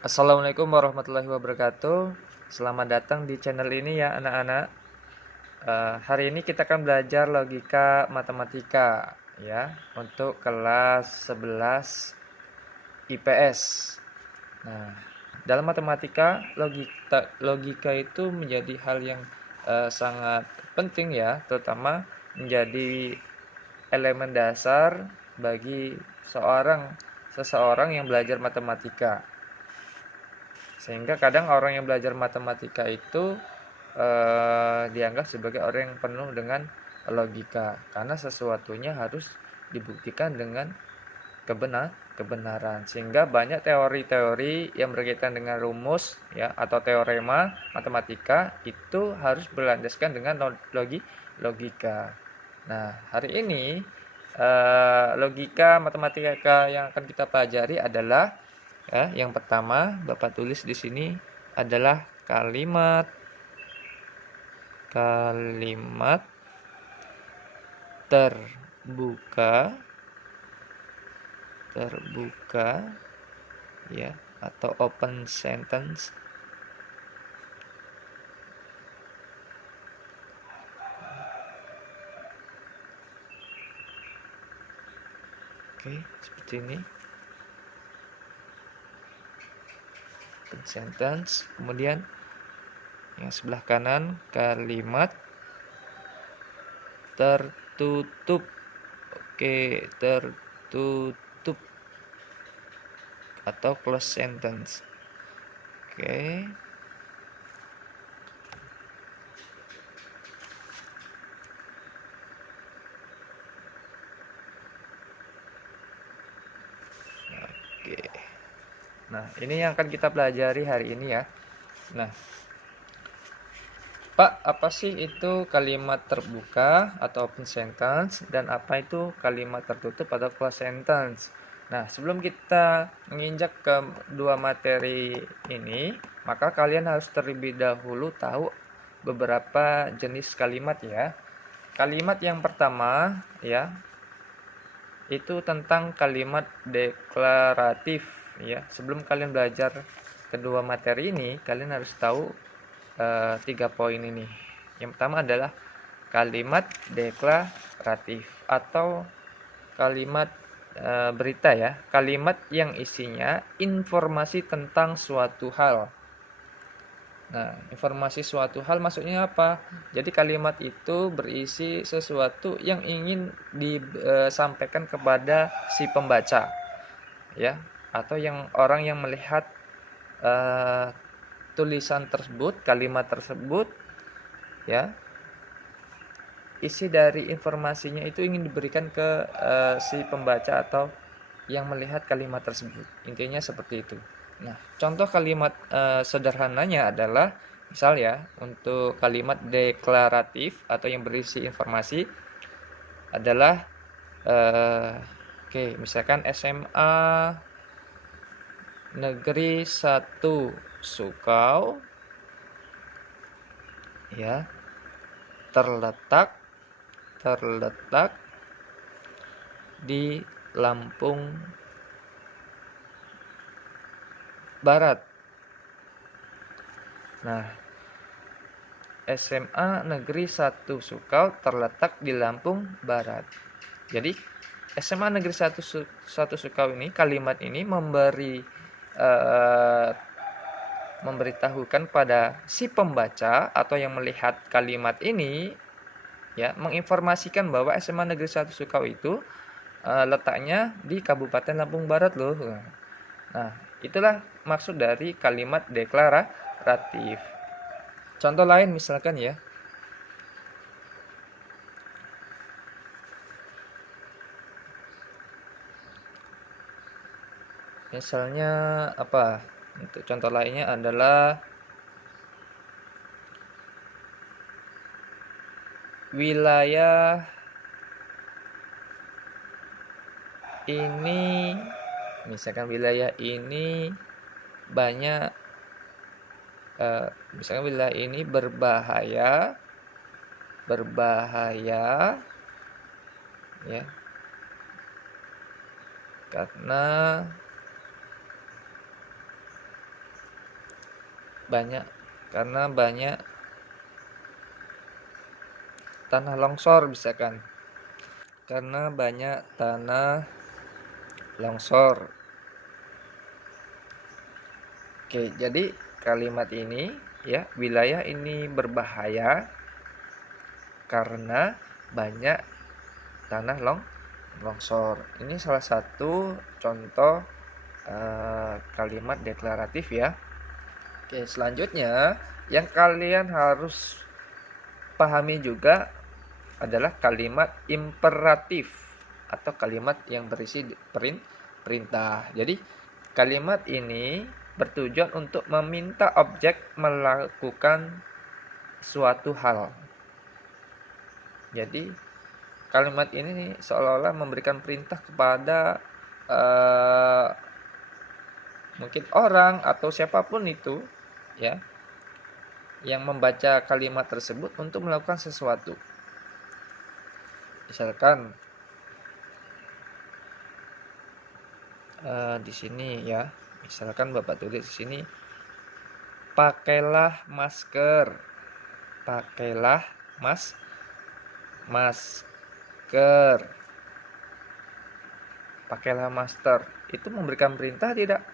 Assalamualaikum warahmatullahi wabarakatuh. Selamat datang di channel ini ya anak-anak. Hari ini kita akan belajar logika matematika ya untuk kelas 11 IPS. Nah, dalam matematika logika itu menjadi hal yang sangat penting ya, terutama menjadi elemen dasar bagi seseorang yang belajar matematika. Sehingga kadang orang yang belajar matematika itu dianggap sebagai orang yang penuh dengan logika, karena sesuatunya harus dibuktikan dengan kebenaran. Sehingga banyak teori-teori yang berkaitan dengan rumus ya atau teorema matematika itu harus berlandaskan dengan logika. Nah, hari ini logika matematika yang akan kita pelajari adalah yang pertama, Bapak tulis di sini adalah kalimat terbuka ya atau open sentence. Oke, seperti ini. Open sentence. Kemudian yang sebelah kanan kalimat tertutup. Oke, tertutup atau close sentence. Oke. Oke. Nah, ini yang akan kita pelajari hari ini ya. Nah, Pak, apa sih itu kalimat terbuka atau open sentence dan apa itu kalimat tertutup atau closed sentence? Nah, sebelum kita menginjak ke dua materi ini, maka kalian harus terlebih dahulu tahu beberapa jenis kalimat ya. Kalimat yang pertama ya, itu tentang kalimat deklaratif ya. Sebelum kalian belajar kedua materi ini, kalian harus tahu 3 poin ini. Yang pertama adalah kalimat deklaratif atau kalimat berita ya, kalimat yang isinya informasi tentang suatu hal. Nah, informasi suatu hal maksudnya apa? Jadi kalimat itu berisi sesuatu yang ingin disampaikan kepada si pembaca, ya, atau orang yang melihat tulisan tersebut, kalimat tersebut, ya. Isi dari informasinya itu ingin diberikan ke si pembaca atau yang melihat kalimat tersebut. Intinya seperti itu. Nah, contoh kalimat sederhananya adalah misal ya, untuk kalimat deklaratif atau yang berisi informasi adalah misalkan SMA Negeri 1 Sukau ya terletak di Lampung Barat. Nah, SMA Negeri 1 Sukau terletak di Lampung Barat. Jadi SMA Negeri 1 Sukau ini, kalimat ini memberitahukan pada si pembaca atau yang melihat kalimat ini ya, menginformasikan bahwa SMA Negeri 1 Sukau itu letaknya di Kabupaten Lampung Barat loh. Nah, itulah maksud dari kalimat deklaratif. Contoh lain misalkan ya. Misalnya apa? Untuk contoh lainnya adalah wilayah ini, misalkan wilayah ini banyak misalkan wilayah ini berbahaya ya, karena banyak karena banyak tanah longsor misalkan. Karena banyak tanah longsor. Oke, jadi kalimat ini ya, wilayah ini berbahaya karena banyak tanah longsor. Ini salah satu contoh kalimat deklaratif ya. Oke, selanjutnya yang kalian harus pahami juga adalah kalimat imperatif atau kalimat yang berisi perintah. Jadi kalimat ini bertujuan untuk meminta objek melakukan suatu hal. Jadi kalimat ini seolah-olah memberikan perintah kepada mungkin orang atau siapapun itu ya yang membaca kalimat tersebut untuk melakukan sesuatu. Misalkan di sini ya, misalkan Bapak tulis di sini, pakailah masker, pakailah masker, pakailah masker. Itu memberikan perintah tidak?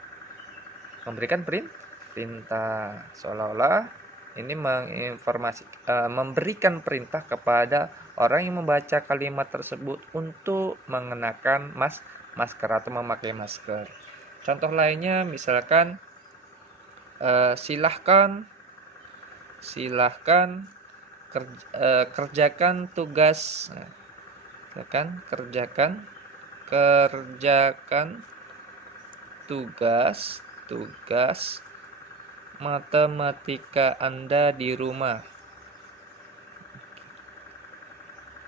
Memberikan perintah, seolah-olah ini memberikan perintah kepada orang yang membaca kalimat tersebut untuk mengenakan masker atau memakai masker. Contoh lainnya misalkan silahkan kerjakan tugas, kerjakan tugas matematika Anda di rumah.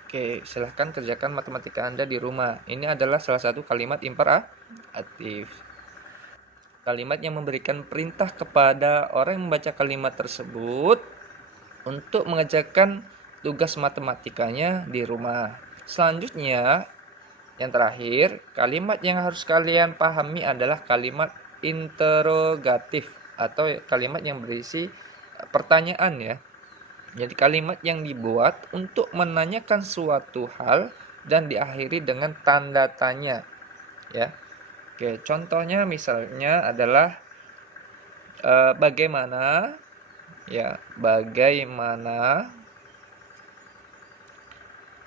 Oke, silahkan kerjakan matematika Anda di rumah. Ini adalah salah satu kalimat imperatif. Kalimat yang memberikan perintah kepada orang yang membaca kalimat tersebut untuk mengerjakan tugas matematikanya di rumah. Selanjutnya, yang terakhir, kalimat yang harus kalian pahami adalah kalimat interrogatif atau kalimat yang berisi pertanyaan ya. Jadi kalimat yang dibuat untuk menanyakan suatu hal dan diakhiri dengan tanda tanya ya. Oke, contohnya misalnya adalah bagaimana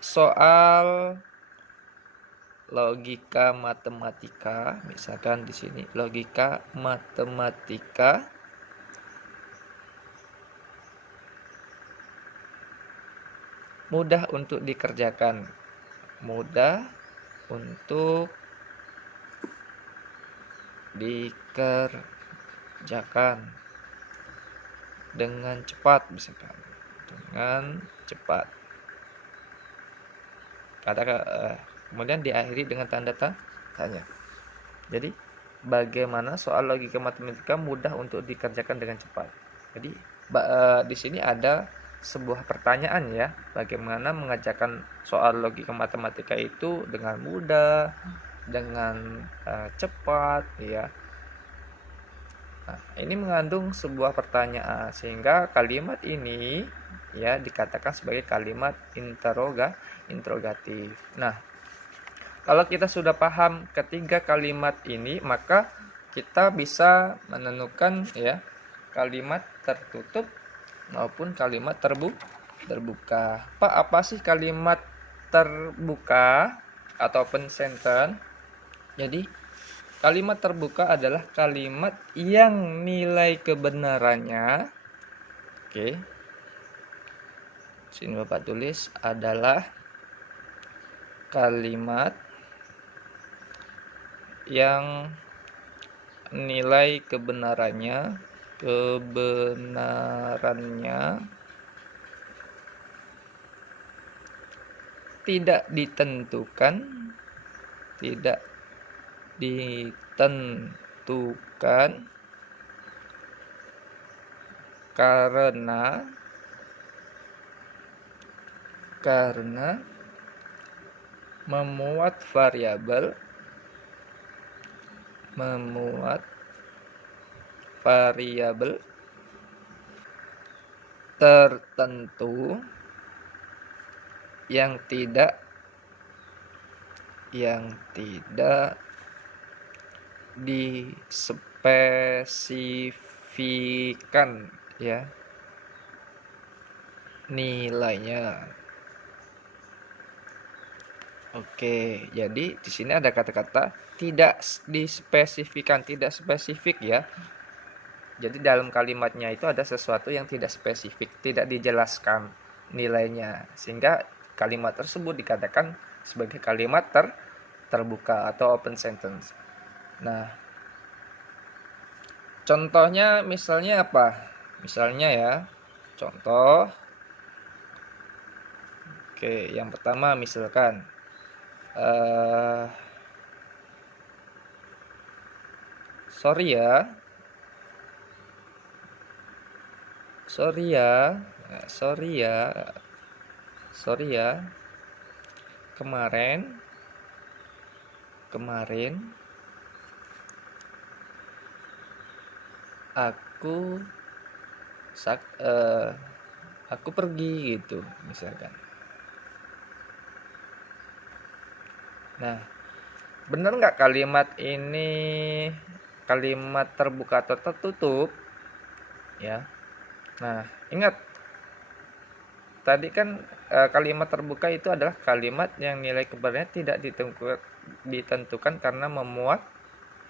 soal logika matematika, misalkan di sini logika matematika mudah untuk dikerjakan, dengan cepat, misalkan dengan cepat. Kemudian diakhiri dengan tanda tanya. Jadi bagaimana soal logika matematika mudah untuk dikerjakan dengan cepat. Jadi di sini ada sebuah pertanyaan ya, bagaimana mengerjakan soal logika matematika itu dengan mudah, dengan cepat ya. Nah, ini mengandung sebuah pertanyaan sehingga kalimat ini ya dikatakan sebagai kalimat interrogatif. Nah, kalau kita sudah paham ketiga kalimat ini, maka kita bisa menentukan ya kalimat tertutup maupun kalimat terbuka. Apa sih kalimat terbuka atau open sentence? Jadi kalimat terbuka adalah kalimat yang nilai kebenarannya, sini Bapak tulis, adalah kalimat yang nilai kebenarannya tidak ditentukan karena memuat variabel tertentu yang tidak dispesifikan ya nilainya. Oke, jadi di sini ada kata-kata tidak dispesifikan, tidak spesifik ya. Jadi dalam kalimatnya itu ada sesuatu yang tidak spesifik, tidak dijelaskan nilainya, sehingga kalimat tersebut dikatakan sebagai kalimat terbuka atau open sentence. Nah, contohnya misalnya apa? Misalnya ya, contoh. Oke, yang pertama misalkan sorry ya, kemarin aku pergi gitu misalkan. Nah, benar nggak kalimat ini kalimat terbuka atau tertutup ya? Nah, ingat tadi kan kalimat terbuka itu adalah kalimat yang nilai kebenarannya tidak ditentukan karena memuat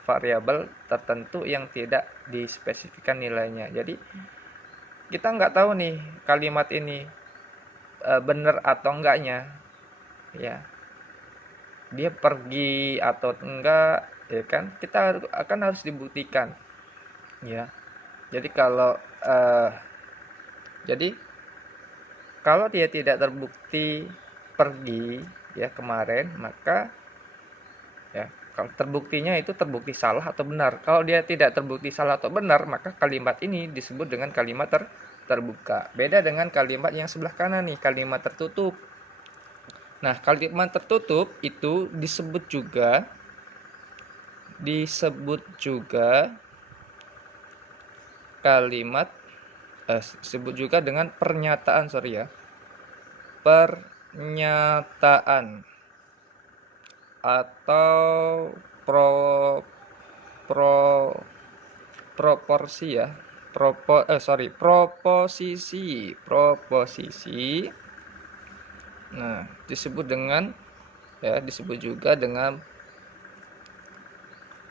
variabel tertentu yang tidak dispesifikkan nilainya. Jadi kita nggak tahu nih kalimat ini benar atau enggaknya ya. Dia pergi atau enggak ya kan, kita harus dibuktikan ya. Jadi kalau dia tidak terbukti pergi ya kemarin, maka ya kalau terbuktinya itu terbukti salah atau benar. Kalau dia tidak terbukti salah atau benar, maka kalimat ini disebut dengan kalimat terbuka. Beda dengan kalimat yang sebelah kanan nih, kalimat tertutup. Nah, kalimat tertutup itu disebut juga kalimat disebut juga dengan pernyataan, pernyataan atau proposisi. Nah, disebut juga dengan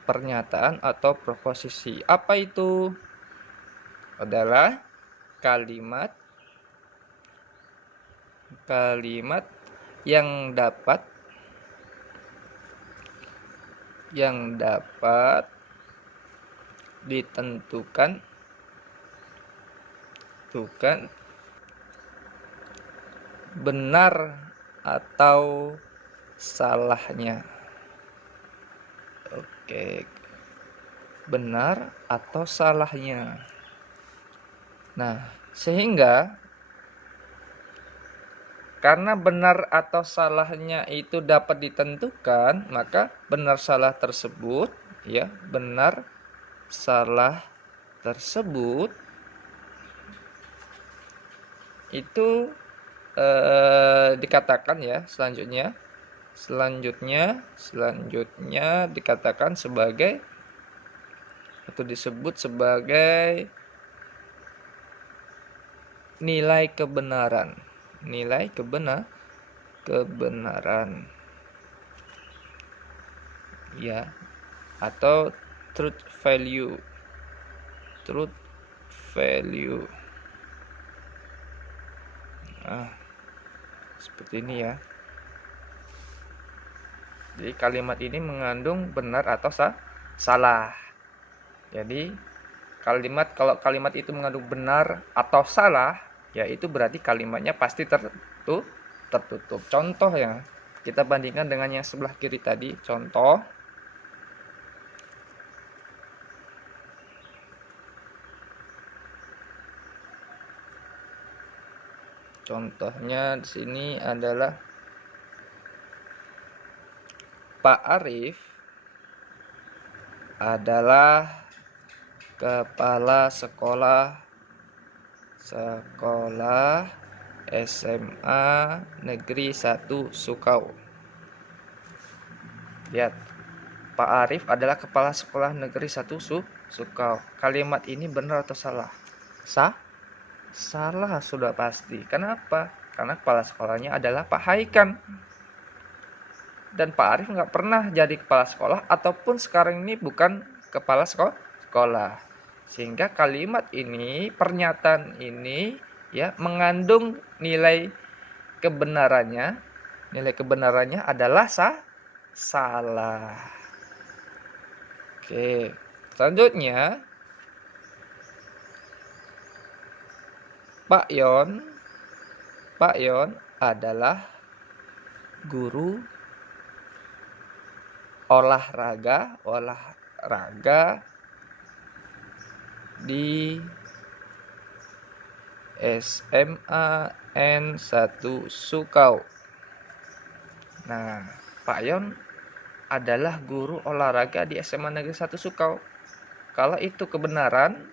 pernyataan atau proposisi. Apa itu? Adalah kalimat yang dapat ditentukan benar atau salahnya. Oke, benar atau salahnya. Nah, sehingga karena benar atau salahnya itu dapat ditentukan, maka benar salah tersebut itu dikatakan ya selanjutnya dikatakan sebagai atau disebut sebagai nilai kebenaran ya, atau truth value. Nah, seperti ini ya. Jadi kalimat ini mengandung benar atau salah. Jadi kalau kalimat itu mengandung benar atau salah, ya itu berarti kalimatnya pasti tertutup. Contoh ya, kita bandingkan dengan yang sebelah kiri tadi. Contohnya di sini adalah Pak Arif adalah kepala sekolah Sekolah SMA Negeri 1 Sukau. Lihat, Pak Arif adalah kepala sekolah negeri 1 Sukau. Kalimat ini benar atau salah? Salah sudah pasti. Kenapa? Karena kepala sekolahnya adalah Pak Haikan. Dan Pak Arif nggak pernah jadi kepala sekolah, ataupun sekarang ini bukan kepala sekolah. Sehingga kalimat ini, pernyataan ini ya mengandung nilai kebenarannya. Nilai kebenarannya adalah salah. Oke, selanjutnya Pak Yon adalah guru olahraga di SMA N1 Sukau. Nah, Pak Yon adalah guru olahraga di SMA Negeri 1 Sukau. Kalau itu kebenaran,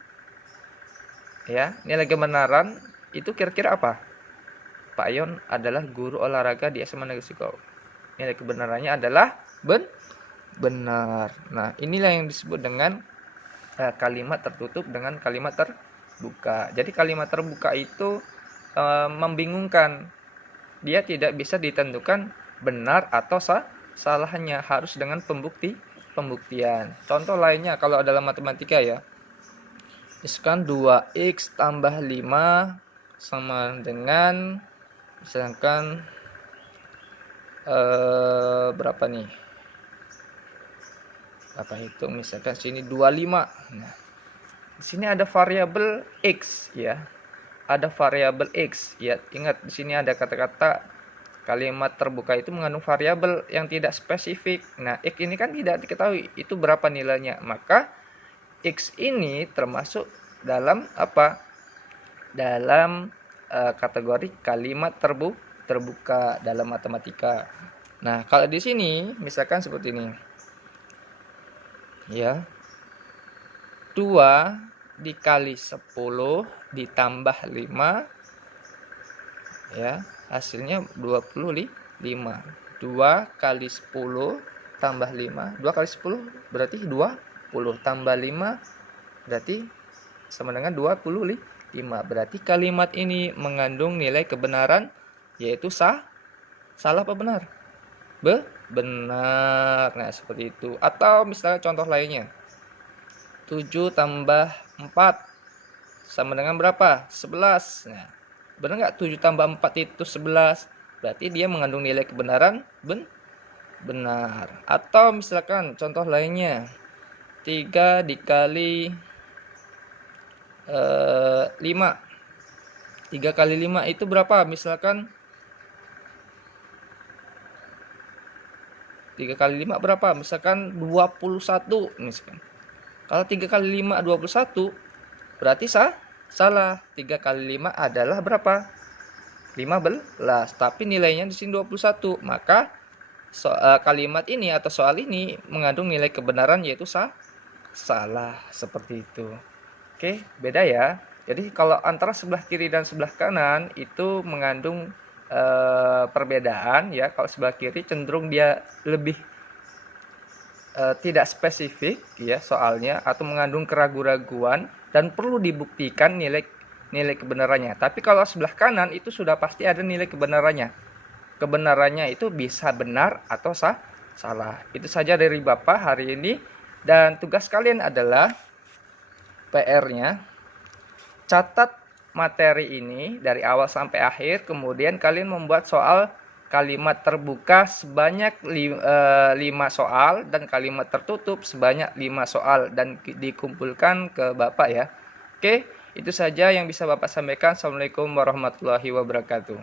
ya, nilai kebenaran itu kira-kira apa? Pak Yon adalah guru olahraga di SMA Negeri Sukau. Nilai kebenarannya adalah benar. Nah, inilah yang disebut dengan kalimat tertutup dengan kalimat terbuka. Jadi kalimat terbuka itu membingungkan. Dia tidak bisa ditentukan benar atau salahnya, harus dengan pembuktian. Contoh lainnya kalau dalam matematika ya. Misalkan 2x tambah 5 sama dengan misalkan berapa nih? Apa hitung misalkan sini 25. Nah, di sini ada variabel x ya. Ada variabel x ya. Ingat di sini ada kata-kata kalimat terbuka itu mengandung variabel yang tidak spesifik. Nah, x ini kan tidak diketahui itu berapa nilainya. Maka x ini termasuk dalam apa? Dalam kategori kalimat terbuka dalam matematika. Nah, kalau di sini misalkan seperti ini. Ya. 2 dikali 10 ditambah 5 ya, hasilnya 25. 2 kali 10 tambah 5, 2 kali 10 berarti 20 tambah 5 berarti sama dengan 25. Berarti kalimat ini mengandung nilai kebenaran, yaitu salah apa benar? Benar. Nah, seperti itu. Atau misalnya contoh lainnya. 7 tambah 4 sama dengan berapa? 11. Nah, benar nggak 7 tambah 4 itu 11? Berarti dia mengandung nilai kebenaran benar. Atau misalkan contoh lainnya. 3 dikali 5. 3 kali 5 itu berapa? Misalkan 3 kali 5 berapa? Misalkan 21 misalkan. Kalau 3 kali 5 21 berarti salah. 3 kali 5 adalah berapa? 15. Tapi nilainya di sini 21. Maka kalimat ini atau soal ini mengandung nilai kebenaran, yaitu salah. Seperti itu. Oke, beda ya. Jadi kalau antara sebelah kiri dan sebelah kanan itu mengandung perbedaan ya. Kalau sebelah kiri cenderung dia lebih tidak spesifik ya soalnya, atau mengandung keraguan-raguan dan perlu dibuktikan nilai kebenarannya. Tapi kalau sebelah kanan itu sudah pasti ada nilai kebenarannya. Kebenarannya itu bisa benar atau salah. Itu saja dari Bapak hari ini, dan tugas kalian adalah PR-nya catat materi ini dari awal sampai akhir, kemudian kalian membuat soal kalimat terbuka sebanyak 5 soal dan kalimat tertutup sebanyak 5 soal dan dikumpulkan ke Bapak ya. Oke, itu saja yang bisa Bapak sampaikan. Assalamualaikum warahmatullahi wabarakatuh.